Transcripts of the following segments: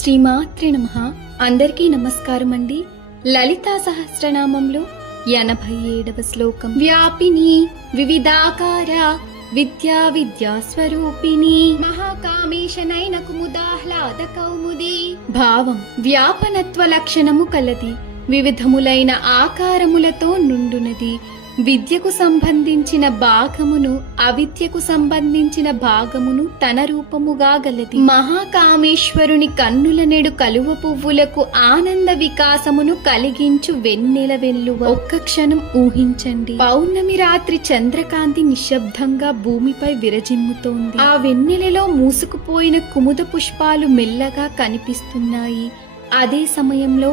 శ్రీమాత్రే నమః. అందరికీ నమస్కారం అండి. లలితా సహస్రనామంలో 87వ శ్లోకం. వ్యాపిని వివిధాకార విద్యా స్వరూపిణి మహాకామేశనైన కుముదాహ్లాద కౌముది. భావం: వ్యాపనత్వ లక్షణము కలది, వివిధములైన ఆకారములతో నుండునది. విద్యకు సంబంధించిన భాగమును అవిద్యకు సంబంధించిన భాగమును తన రూపముగా గలది. మహాకామేశ్వరుని కన్నుల నెడు కలువ పువ్వులకు ఆనంద వికాసమును కలిగించు వెన్నెల వెల్లువ. ఒక్క క్షణం ఊహించండి. పౌర్ణమి రాత్రి చంద్రకాంతి నిశ్శబ్దంగా భూమిపై విరజిమ్ముతోంది. ఆ వెన్నెలలో మూసుకుపోయిన కుముద పుష్పాలు మెల్లగా కనిపిస్తున్నాయి. అదే సమయంలో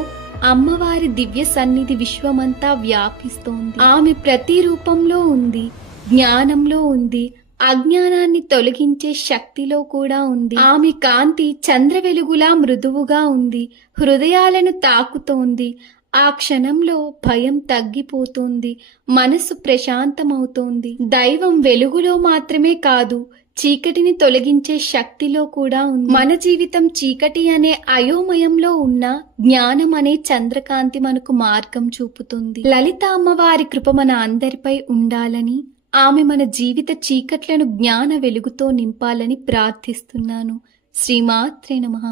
అమ్మవారి దివ్య సన్నిధి విశ్వమంతా వ్యాపిస్తోంది. ఆమె ప్రతి రూపంలో ఉంది. జ్ఞానంలో ఉంది, అజ్ఞానాన్ని తొలగించే శక్తిలో కూడా ఉంది. ఆమె కాంతి చంద్ర వెలుగులా మృదువుగా ఉంది, హృదయాలను తాకుతోంది. ఆ క్షణంలో భయం తగ్గిపోతుంది, మనసు ప్రశాంతమవుతోంది. దైవం వెలుగులో మాత్రమే కాదు, చీకటిని తొలగించే శక్తిలో కూడా ఉంది. మన జీవితం చీకటి అనే అయోమయంలో ఉన్న జ్ఞానం అనే చంద్రకాంతి మనకు మార్గం చూపుతుంది. లలిత అమ్మవారి కృప మన అందరిపై ఉండాలని, ఆమె మన జీవిత చీకట్లను జ్ఞాన వెలుగుతో నింపాలని ప్రార్థిస్తున్నాను. శ్రీమాత్రే నమః.